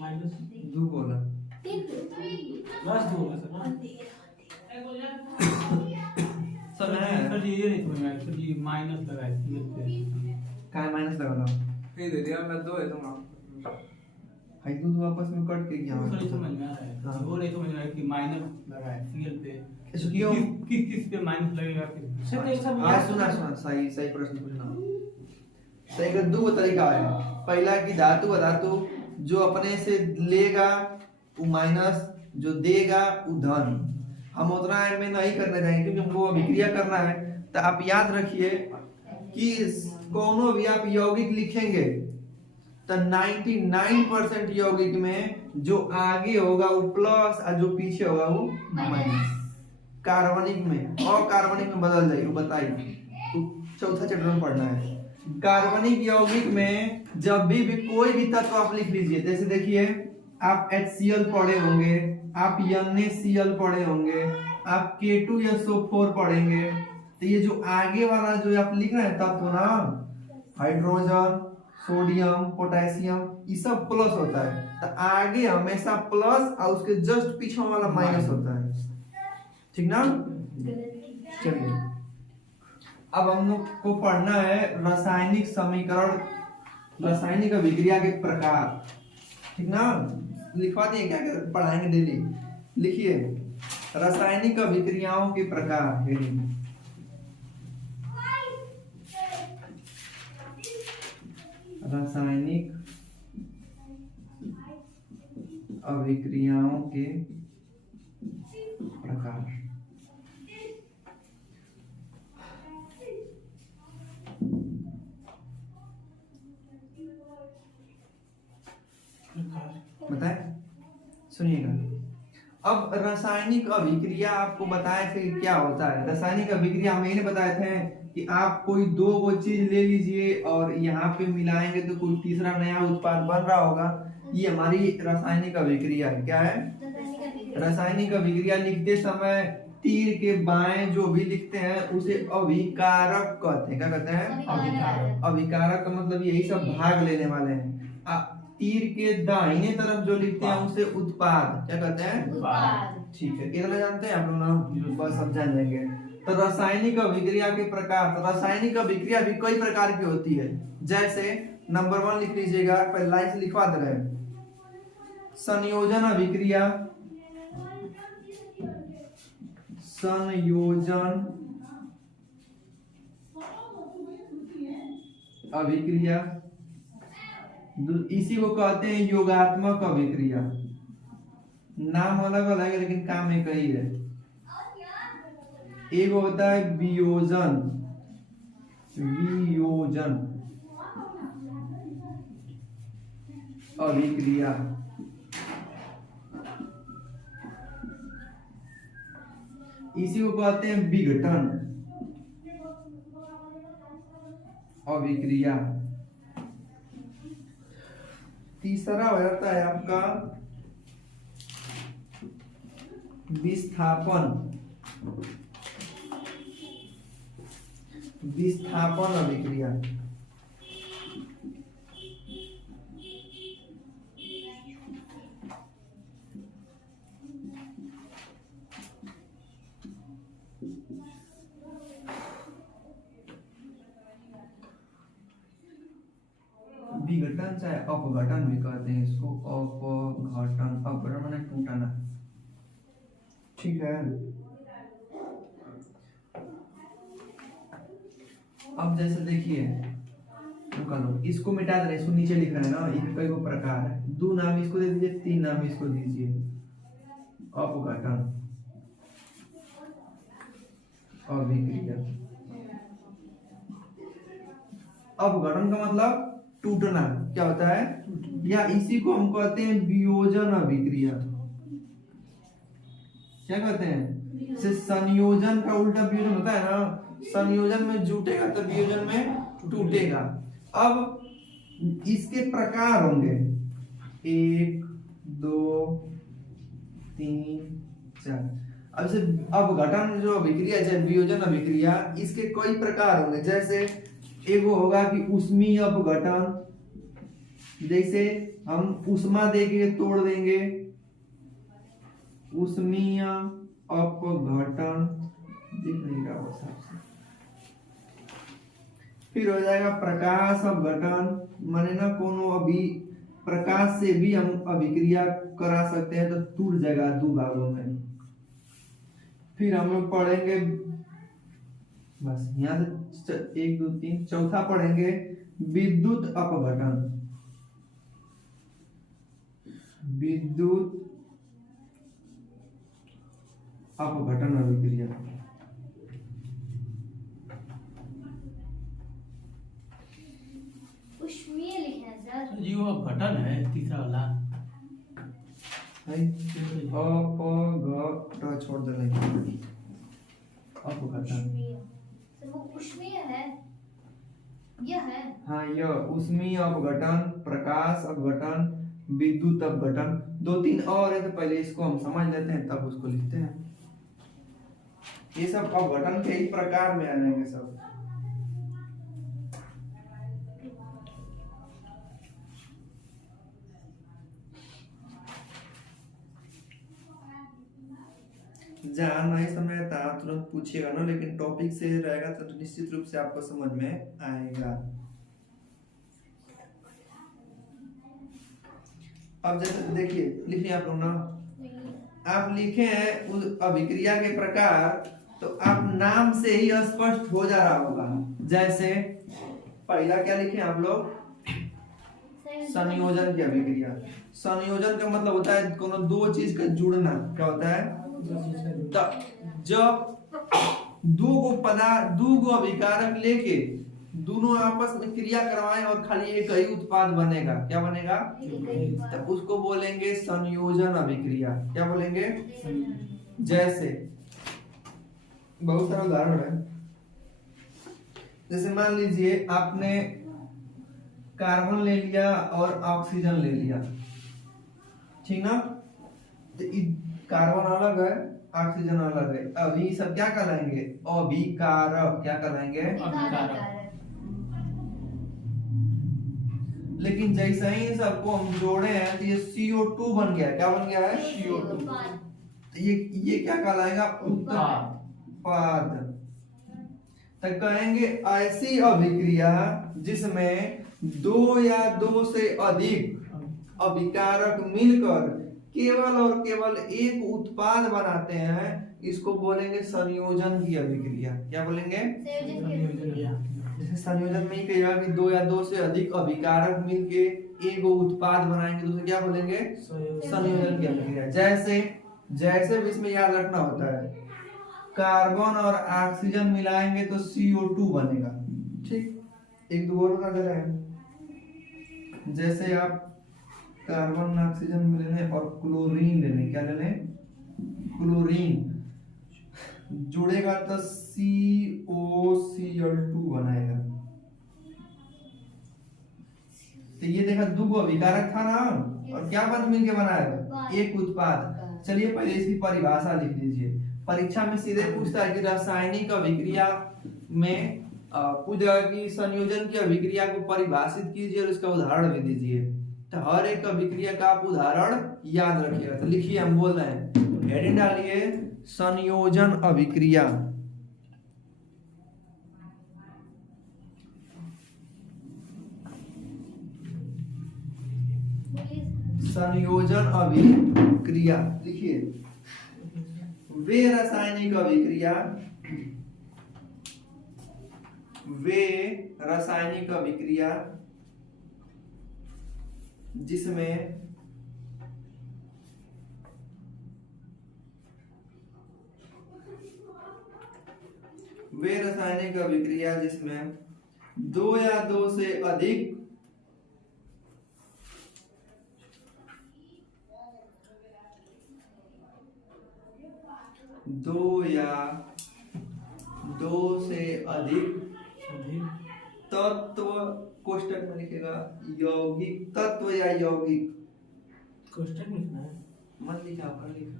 Minus दो बोला plus दो होगा सर मैं सर ये नहीं समझ में आया सर, ये माइनस लगाए थे काय माइनस लगा लो ये दे दिया मैं 2 है तुम्हारा हाई दो आपस में कट के क्या सर ये समझ में आ रहा है, वो नहीं समझ में आया कि माइनस लगाए सीएल पे ऐसा क्यों किस पे माइनस लगेगा फिर सर ये सब आज सुना सही सही प्रश्न पूछना सही का दो तरीका है। पहला कि धातु अधातु जो अपने से लेगा वो माइनस, जो देगा वो धन। हम उतना में नहीं करने जाएंगे क्योंकि हमको अभिक्रिया करना है। तो आप याद रखिए कि कोनो भी आप यौगिक लिखेंगे तो 99% यौगिक में जो आगे होगा वो प्लस और जो पीछे होगा वो माइनस। कार्बनिक में अकार्बनिक में बदल जाएगी, बताइए तो चौथा चैप्टर में पढ़ना है। कार्बनिक यौगिक में जब भी कोई भी तत्व आप लिख लीजिए, जैसे देखिए आप HCl पढ़े होंगे, आप NaCl पढ़े होंगे, आप K2SO4 पढ़ेंगे। तो ये जो आगे वाला जो आप लिख रहे हैं तत्व ना, हाइड्रोजन, सोडियम, पोटेशियम, ये सब प्लस होता है। तो आगे हमेशा प्लस और उसके जस्ट पीछे वाला माइनस होता है, ठीक ना। चलिए अब हम लोग को पढ़ना है रासायनिक समीकरण, रासायनिक अभिक्रिया के प्रकार, ठीक ना। लिखवा दिए क्या पढ़ाएंगे डेली। लिखिए रासायनिक अभिक्रियाओं के प्रकार। रासायनिक अभिक्रियाओं के प्रकार। बताए सुनिएगा। अब रासायनिक अभिक्रिया आपको बताए थे कि क्या होता है। रासायनिक अभिक्रिया हम यही बताए थे कि आप कोई दो वो चीज ले लीजिए और यहाँ पे मिलाएंगे तो कोई तीसरा नया उत्पाद बन रहा होगा। ये हमारी रासायनिक अभिक्रिया है। क्या है रासायनिक अभिक्रिया। लिखते समय तीर के बाएं जो भी लिखते हैं उसे अभिकारक कहते हैं। क्या कहते हैं अभिकारक। अभिकारक का मतलब यही सब भाग लेने वाले हैं। तीर के दाहिने तरफ जो लिखते हैं उसे उत्पाद क्या कहते हैं उत्पाद। ठीक है इतना जानते हैं आप लोग ना, बस सब जान जाएंगे। तो रासायनिक अभिक्रिया के प्रकार। तो रासायनिक अभिक्रिया भी कई प्रकार की होती है। जैसे नंबर 1 लिख लीजिएगा, पहले लाइन से लिखवा दे रहे हैं। संयोजन अभिक्रिया, संयोजन अभिक्रिया, इसी को कहते हैं योगात्मक अभिक्रिया। नाम अलग अलग है लेकिन काम एक ही है। एक होता है वियोजन, वियोजन अभिक्रिया। इसी को कहते हैं विघटन अभिक्रिया। तीसरा हो जाता है आपका विस्थापन, विस्थापन अभिक्रिया। विघटन चाहे अपघटन भी कहते हैं इसको। अपघटन, अपघटन माने टूटना, ठीक है। अब जैसे देखिए इसको मिटा दे रहे, इसको नीचे लिखा है ना, ये कई को प्रकार है। 2 नाम इसको दे दीजिए, 3 नाम इसको दीजिए। अपघटन अभिक्रिया। अपघटन का मतलब टूटना क्या होता है, या इसी को हम कहते हैं वियोजन अभिक्रिया। क्या कहते हैं, से संयोजन का उल्टा वियोजन होता है ना। संयोजन में जुटेगा तो वियोजन में टूटेगा। अब इसके प्रकार होंगे 1 2 3 4। अब से अपघटन जो अभिक्रिया है वियोजन अभिक्रिया, इसके कई प्रकार होंगे। जैसे एगो होगा कि उष्मीय अपघटन, जैसे हम उष्मा देके तोड़ देंगे, उष्मीय अपघटन दिख नहीं रहा बस आपसे। फिर हो जाएगा प्रकाश अपघटन, माने ना कोनो अभी प्रकाश से भी हम अभिक्रिया करा सकते हैं तो टूट जाएगा दो भागों में। फिर हम लोग पढ़ेंगे बस यहाँ से 1 2 3 चौथा पढ़ेंगे विद्युत अपघटन। विद्युत अपघटन अभिक्रिया। उष्मीय लिखे हैं सर। जी वो घटन है तीसरा वाला। अपघटन छोड़ देंगे, अपघटन। उष्मीय सर वो उष्मीय है, यह है। हाँ यह उष्मीय अपघटन, प्रकाश अपघटन, विद्युत अपघटन। 2 3 और है तो पहले इसको हम समझ लेते हैं तब उसको लिखते हैं। ये सब अपघटन के ही प्रकार में आ जाएंगे सब। जहाँ नहीं समझ आता तुरंत पूछिएगा ना, लेकिन टॉपिक से रहेगा तो निश्चित रूप से आपको समझ में आएगा। अब जैसे देखिए लिखिए आप लोग ना, आप लिखे हैं उस अभिक्रिया के प्रकार तो आप नाम से ही स्पष्ट हो जा रहा होगा। जैसे पहला क्या लिखे आप लोग, संयोजन की अभिक्रिया। संयोजन का मतलब होता है कोनो दो चीज का जुड़ना। क्या होता है, जब दो गो अभिकारक लेके दोनों आपस में क्रिया करवाएं और खाली एक ही उत्पाद बनेगा। क्या बनेगा, तो उसको बोलेंगे संयोजन अभिक्रिया। क्या बोलेंगे, जैसे बहुत सारा उदाहरण है। जैसे मान लीजिए आपने कार्बन ले लिया और ऑक्सीजन ले लिया, ठीक ना। तो कार्बन अलग है, ऑक्सीजन अलग है। अभी सब क्या कहलाएंगे, अभिकारक। क्या कहलाएंगे, अभिकारक। लेकिन जैसे ही सबको हम जोड़े हैं तो ये CO2 बन गया। क्या बन गया है, CO2। तो ये क्या कहलाएगा, उत्पाद। तो कहेंगे ऐसी अभिक्रिया जिसमें दो या दो से अधिक अभिकारक मिलकर केवल और केवल एक उत्पाद बनाते हैं, इसको बोलेंगे संयोजन की अभिक्रिया। क्या बोलेंगे, जैसे संयोजन में ही कहेगा कि दो या दो से अधिक अभिकारक मिलके एक उत्पाद बनाएंगे तो उसे क्या बोलेंगे, संयोजन की अभिक्रिया। जैसे भी इसमें याद रखना होता है, कार्बन और ऑक्सीजन मिलाएंगे तो CO2 बनेगा। ठीक, एक दो और बता दे रहे हैं। जैसे आप कार्बन ऑक्सीजन में लेने और क्लोरीन लेने, क्या लेने, क्लोरीन जुड़ेगा तो COCl2 बनाएगा। तो ये देखा दो अभिकारक था ना, और क्या बन मिलके बनाया, एक उत्पाद। चलिए पहले इसकी परिभाषा लिख लीजिए। परीक्षा में सीधे पूछता है कि रासायनिक अभिक्रिया में पूछेगा कि संयोजन की अभिक्रिया को परिभाषित कीजिए और इसका उदाहरण भी दीजिए। तो हर एक अभिक्रिया का आप उदाहरण याद रखिएगा। तो लिखिए, हम बोल रहे हैं, हेडिंग डालिए संयोजन अभिक्रिया। संयोजन अभिक्रिया लिखिए, वे रासायनिक अभिक्रिया, वे रासायनिक अभिक्रिया जिसमें वे रासायनिक अभिक्रिया जिसमें दो या दो से अधिक तत्व, कोष्टक में लिखेगा यौगिक तत्व या यौगिक, कोष्टक लिखना है, मत लिखा, आपका लिखा।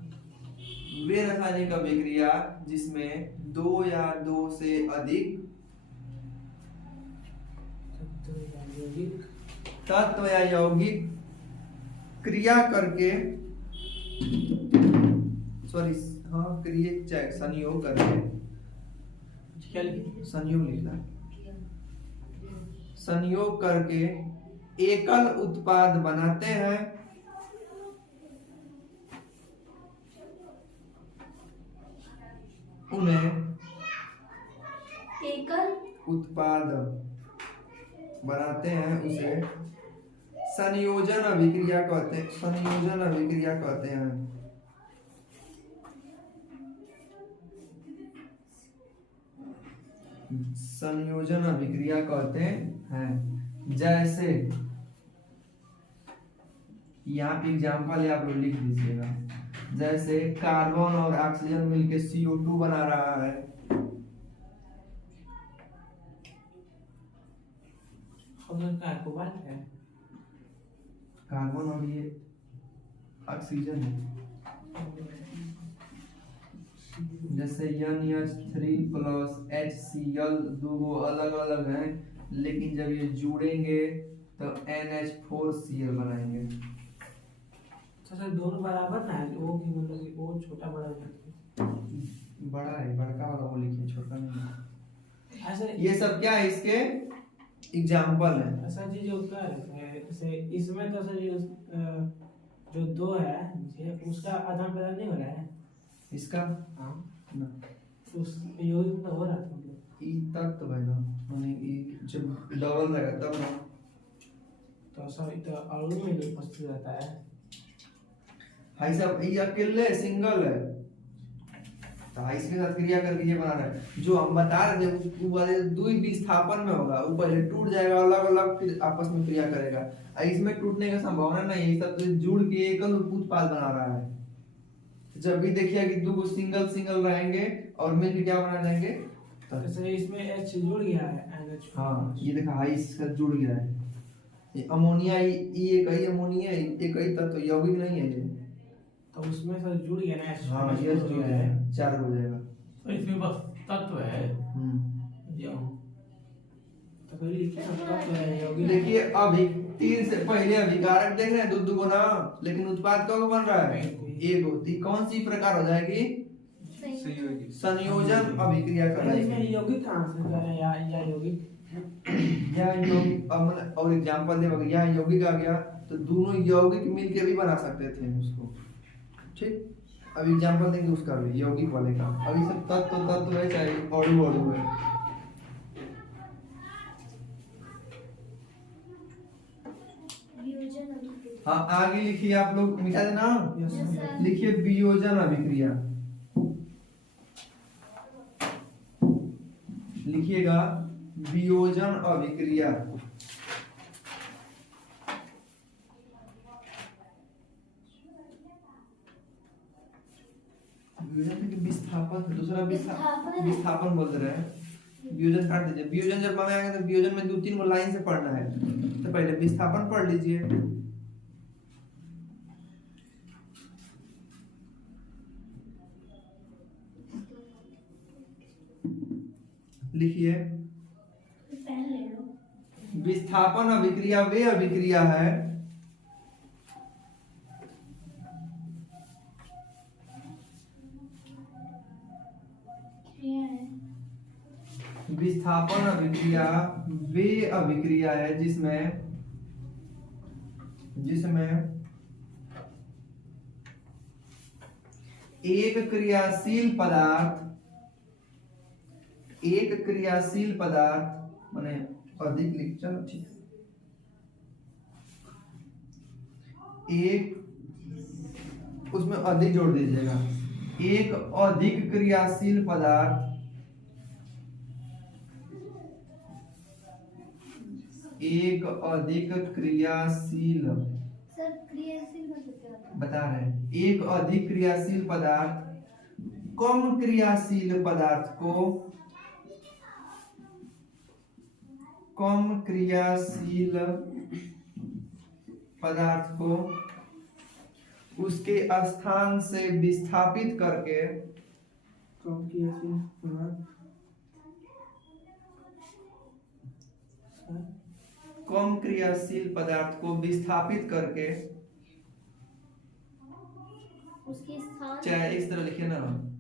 वे रासायनिक अभिक्रिया जिसमें दो या दो से अधिक तत्व या यौगिक क्रिया करके, सॉरी हाँ क्रिया चेक संयोग करके, क्या लिखे? संयोग लिखना, संयोग करके एकल उत्पाद बनाते हैं, उन्हें एकल उत्पाद बनाते हैं, उसे संयोजन अभिक्रिया कहते हैं, संयोजन अभिक्रिया कहते हैं। संयोजन अभिक्रिया कहते हैं। जैसे यहाँ पे एग्जाम्पल है, आप लोग लिख दीजिएगा। जैसे कार्बन और ऑक्सीजन मिलके CO2 बना रहा है, कोबाल्ट है। कार्बन और ये ऑक्सीजन है। जैसे NH3+HCl दो अलग अलग हैं, लेकिन जब ये जुड़ेंगे तो NH4Cl बनाएंगे। सर दोनों बराबर ना है, वो की मतलब कि वो छोटा बड़ा है। बड़ा है, बड़का वाला वो लिखिए, छोटा नहीं है। ऐसे ये सब क्या है, इसके एग्जाम्पल है। ऐसा चीज होता है जैसे इसमें तो सर ये जो दो है ये उसका आदान प्रदान नहीं हो रहा है। इसका हाँ ना उस योग में तो हो रहा था मतलब। ई तक तो भाई ना, माने ई जब डबल रहेगा तब ना। तो सर तो अणु में जो उपस्थित रहता है। भाई साहब ये अकेले सिंगल है, तो इसके साथ क्रिया करके ये बना रहा है। जो हम बता रहे थे वो वाले दुई विस्थापन में होगा, वो पहले टूट जाएगा अलग अलग, फिर आपस में क्रिया करेगा। इसमें टूटने का संभावना नहीं है, सब जुड़ के एकल उत्पाद बना रहा है। जब भी देखिए कि दो सिंगल सिंगल रहेंगे और मिलकर क्या बना जाएंगे, जैसे इसमें H जुड़ गया है NH। हाँ ये देखा हाई इसका जुड़ गया है। ये अमोनिया, ये एक ही अमोनिया है, एक ही तत्व, यौगिक नहीं है ये। तो उसमें सर जुड़ गया ना H। हाँ ये जुड़ गया है, 4 हो जाएगा। तो इसमें बस तत्व है। तो कोई लिखे ना तत्व है यौगिक। देखिए अभी 3 से पहले अभिकारक देख रहे हैं, दो दो ना, लेकिन उत्पाद कब बन रहा है, एक होती। कौन सी प्रकार हो जाएगी, संयोगी। संयोजन अभिक्रिया इसमें कराएगी। यौगिक कहाँ से करें या यौगिक। यह यौगिक और एग्जांपल दे, यह यौगिक आ गया तो दोनों यौगिक मिलके भी बना सकते थे उसको, ठीक। अब एग्जांपल देंगे उसका भी, यौगिक वाले का। अभी सब तत्व है, चाहे अणु अणु है। वियोजन अभिक्रिया। हाँ आगे लिखिए आप लोग, मिटा देना। Yes, sir. लिखिए वियोजन अभिक्रिया, लिखिएगा वियोजन अभिक्रिया। वियोजन के विस्थापन, दूसरा विस्थापन। विस्थापन बोल रहे हैं। वियोजन काट दीजिए। वियोजन जब बनाएंगे तो वियोजन में 2-3 लाइन से पढ़ना है, तो पहले विस्थापन पढ़ लीजिए। लिखिए पेन ले लो। विस्थापन अभिक्रिया वे अभिक्रिया है क्रिया है। विस्थापन अभिक्रिया वे अभिक्रिया है जिसमें एक क्रियाशील पदार्थ माने अधिक लिख, चलो ठीक है, एक उसमें अधिक जोड़ दीजिएगा। एक अधिक क्रियाशील पदार्थ सर क्रियाशील मतलब क्या होता है? बता रहे हैं। एक अधिक क्रियाशील पदार्थ कम क्रियाशील पदार्थ को उसके स्थान से विस्थापित करके कम क्रियाशील पदार्थ को विस्थापित करके उसके स्थान चाहे इस तरह लिखे ना,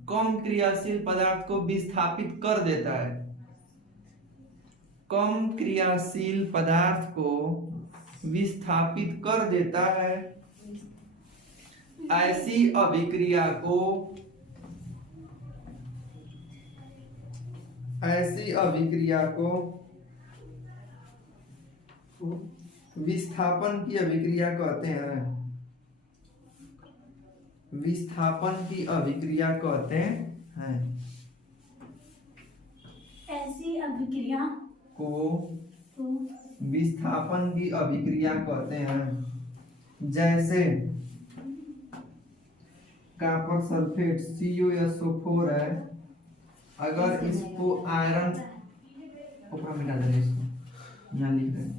कम क्रियाशील पदार्थ को विस्थापित कर देता है। कम क्रियाशील पदार्थ को विस्थापित कर देता है। ऐसी अभिक्रिया को विस्थापन की अभिक्रिया कहते हैं। विस्थापन की अभिक्रिया कहते हैं। ऐसी अभिक्रिया को को विस्थापन की अभिक्रिया कहते हैं। जैसे कॉपर सल्फेट CuSO4 है, अगर इसको आयरन, ऊपर मिटा देंगे इसको, यहाँ लिख रहे हैं।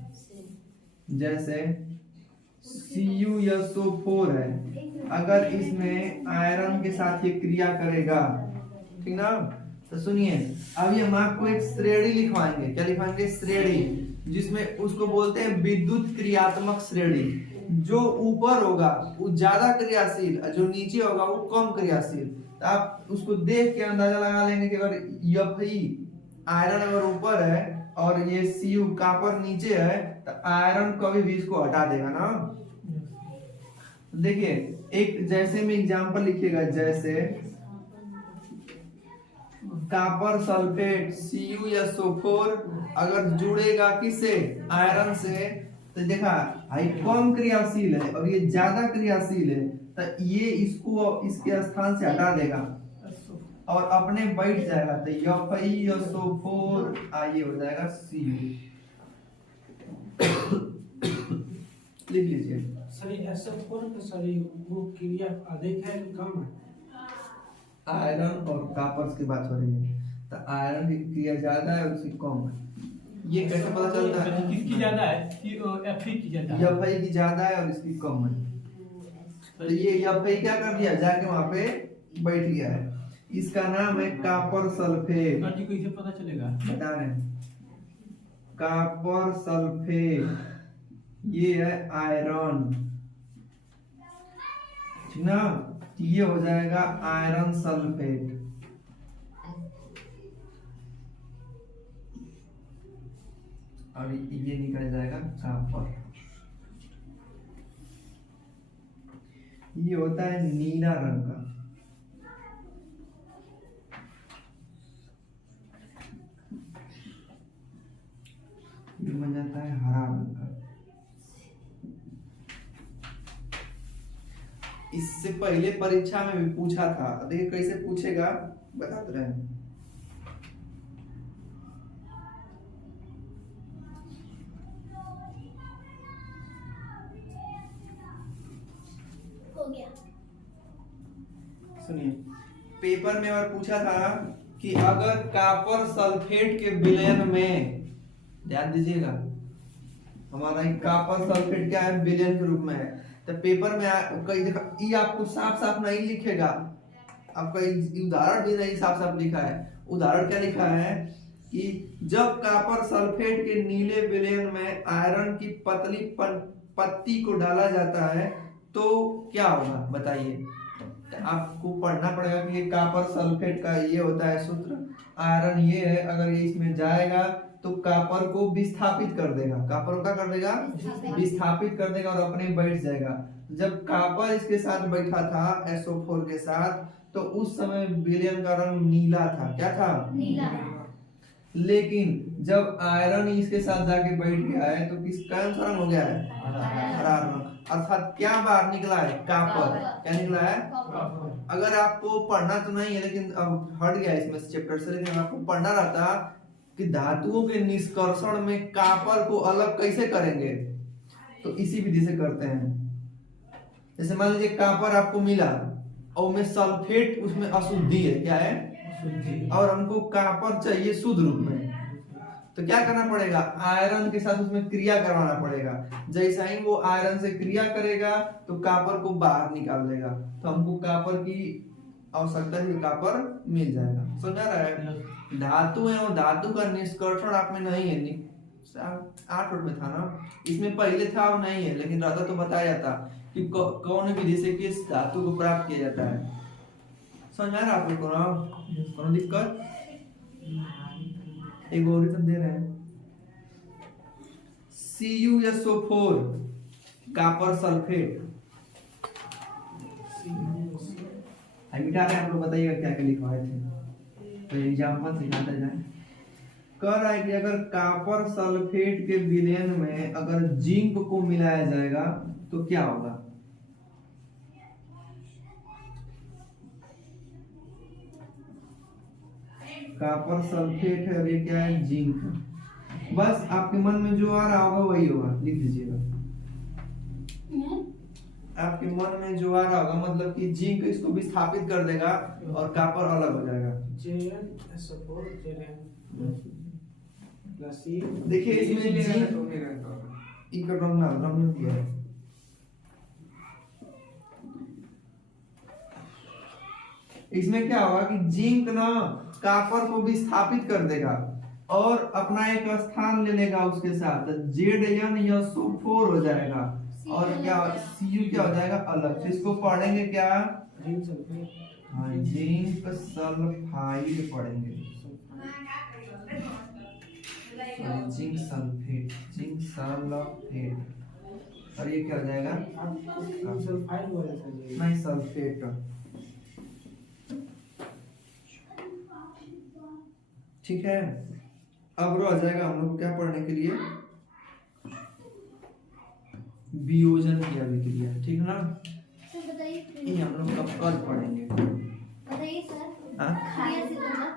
जैसे CuSO4 है, अगर इसमें आयरन के साथ ये क्रिया करेगा, ठीक ना, तो सुनिए अभी हम आपको एक श्रेणी लिखवाएंगे। क्या लिखवाएंगे? श्रेणी, जिसमें उसको बोलते हैं विद्युत क्रियात्मक श्रेणी। जो ऊपर होगा वो ज्यादा क्रियाशील, जो नीचे होगा वो कम क्रियाशील। तो आप उसको देख के अंदाजा लगा लेंगे कि अगर Fe आयरन अगर ऊपर है और ये Cu कॉपर नीचे है, तो आयरन कभी भी इसको हटा देगा ना। देखिए एक जैसे में एग्जांपल लिखिएगा, जैसे कॉपर सल्फेट CuSO4 अगर जुड़ेगा किससे? आयरन से, तो देखा भाई कम क्रियाशील है और ये ज्यादा क्रियाशील है, तो ये इसको इसके स्थान से हटा देगा और अपने बैठ जाएगा। तो FeSO4 ये हो जाएगा Cu। लिख लीजिए। सर ये SO4 का सर वो क्रिया अधिक है कि कम है? आयरन और कॉपर की बात हो रही है, तो आयरन की क्रिया ज्यादा है और उसकी कम है। ये कैसे पता चलता है? किसकी ज्यादा है? Fe की ज्यादा है। Fe की ज्यादा है और इसकी कम है। तो ये Fe क्या कर दिया? जाके वहां पे बैठ गया है। इसका नाम है कॉपर सल्फेट। जी कैसे पता चलेगा? बता रहे हैं, कॉपर सल्फेट ये है आयरन, ठीक ना, ये हो जाएगा आयरन सल्फेट। और ये निकल जाएगा कॉपर। ये होता है नीला रंग का। ये बन जाता है हरा रंग का। इससे पहले परीक्षा में भी पूछा था, देखिए कैसे पूछेगा, बताते रहे। हो गया। सुनिए, पेपर में और पूछा था कि अगर कॉपर सल्फेट के विलयन में, ध्यान दीजिएगा, हमारा कॉपर सल्फेट क्या है? विलयन के रूप में है। तो पेपर में कई देखा ये आपको साफ साफ नहीं लिखेगा, आपका उदाहरण भी नहीं साफ साफ लिखा है। उदाहरण क्या लिखा है कि जब कॉपर सल्फेट के नीले विलयन में आयरन की पतली पत्ती को डाला जाता है तो क्या होगा? बताइए। तो आपको पढ़ना पड़ेगा कि ये कॉपर सल्फेट का ये होता है सूत्र, आयरन ये है, अगर ये इसमें जाएगा तो कॉपर को विस्थापित कर देगा। कॉपर को क्या कर देगा? विस्थापित कर देगा और अपने बैठ जाएगा। जब कॉपर इसके साथ बैठा था SO4 के साथ, तो उस समय विलयन का रंग नीला था। क्या था? नीला। लेकिन जब आयरन इसके साथ जाके बैठ गया है तो किसका रंग हो गया है? हरा रंग। अर्थात क्या बाहर निकला है? कॉपर। क्या निकला है? अगर आपको पढ़ना तो नहीं है, लेकिन अब हट गया इसमें चैप्टर से, लेकिन आपको पढ़ना रहता कि धातुओं के निष्कर्षण में कॉपर को अलग कैसे करेंगे, तो इसी विधि से करते हैं। जैसे मान लीजिए कॉपर आपको मिला और में सल्फेट उसमें अशुद्धि है, क्या है? और हमको कॉपर चाहिए शुद्ध रूप में, तो क्या करना पड़ेगा? आयरन के साथ उसमें क्रिया करवाना पड़ेगा। जैसा ही वो आयरन से क्रिया करेगा तो कॉपर को बाहर निकाल देगा, तो हमको कॉपर की आवश्यकता है, कॉपर मिल जाएगा। समझ रहा है? धातु है और धातु का निष्कर्षण आप में नहीं है, 8 में था ना, इसमें पहले था और नहीं है, लेकिन रहता तो बताया जाता कि कौन विधि से किस धातु को प्राप्त किया जाता है। समझ आ रहा है आपको ना? कोनो दिक्कत? एक और ही दे रहे हैं। CuSO4 copper sulphate. हम मिटा रहे हैं, आप लोग बताइएगा क्या क्या लिखवाए थे, तो एग्जाम्पल सिखाते जाए। कह रहा है कि अगर कॉपर सल्फेट के विलयन में अगर जिंक को मिलाया जाएगा तो क्या होगा। कॉपर सल्फेट है और ये क्या है, जिंक। बस आपके मन में जो आ रहा होगा वही होगा, लिख दीजिएगा। आपके मन में जो आ रहा होगा, मतलब कि जिंक इसको विस्थापित कर देगा और कॉपर अलग हो जाएगा। JnSO4 plus C। देखिए इसमें जिंक रंग दिया है। इसमें क्या होगा कि जिंक ना कॉपर को विस्थापित कर देगा और अपना एक स्थान ले लेगा उसके साथ, ZnSO4 हो जाएगा और क्या Cu क्या हो जाएगा अलग। तो इसको पढ़ेंगे क्या, जिंक सल्फेट। हाँ जिंक सल्फाइड पढ़ेंगे, जिंक सल्फेट, जिंक सल्फेट। और ये क्या हो जाएगा, आप सल्फाइड बोले थे। नहीं सल्फेट। ठीक है, अब रह जाएगा हम लोग क्या पढ़ने के लिए, वियोजन की अभिक्रिया। ठीक है ना, सर बताइए ये हम लोग कल पढ़ेंगे। बताइए सर। हाँ? क्रिया से मतलब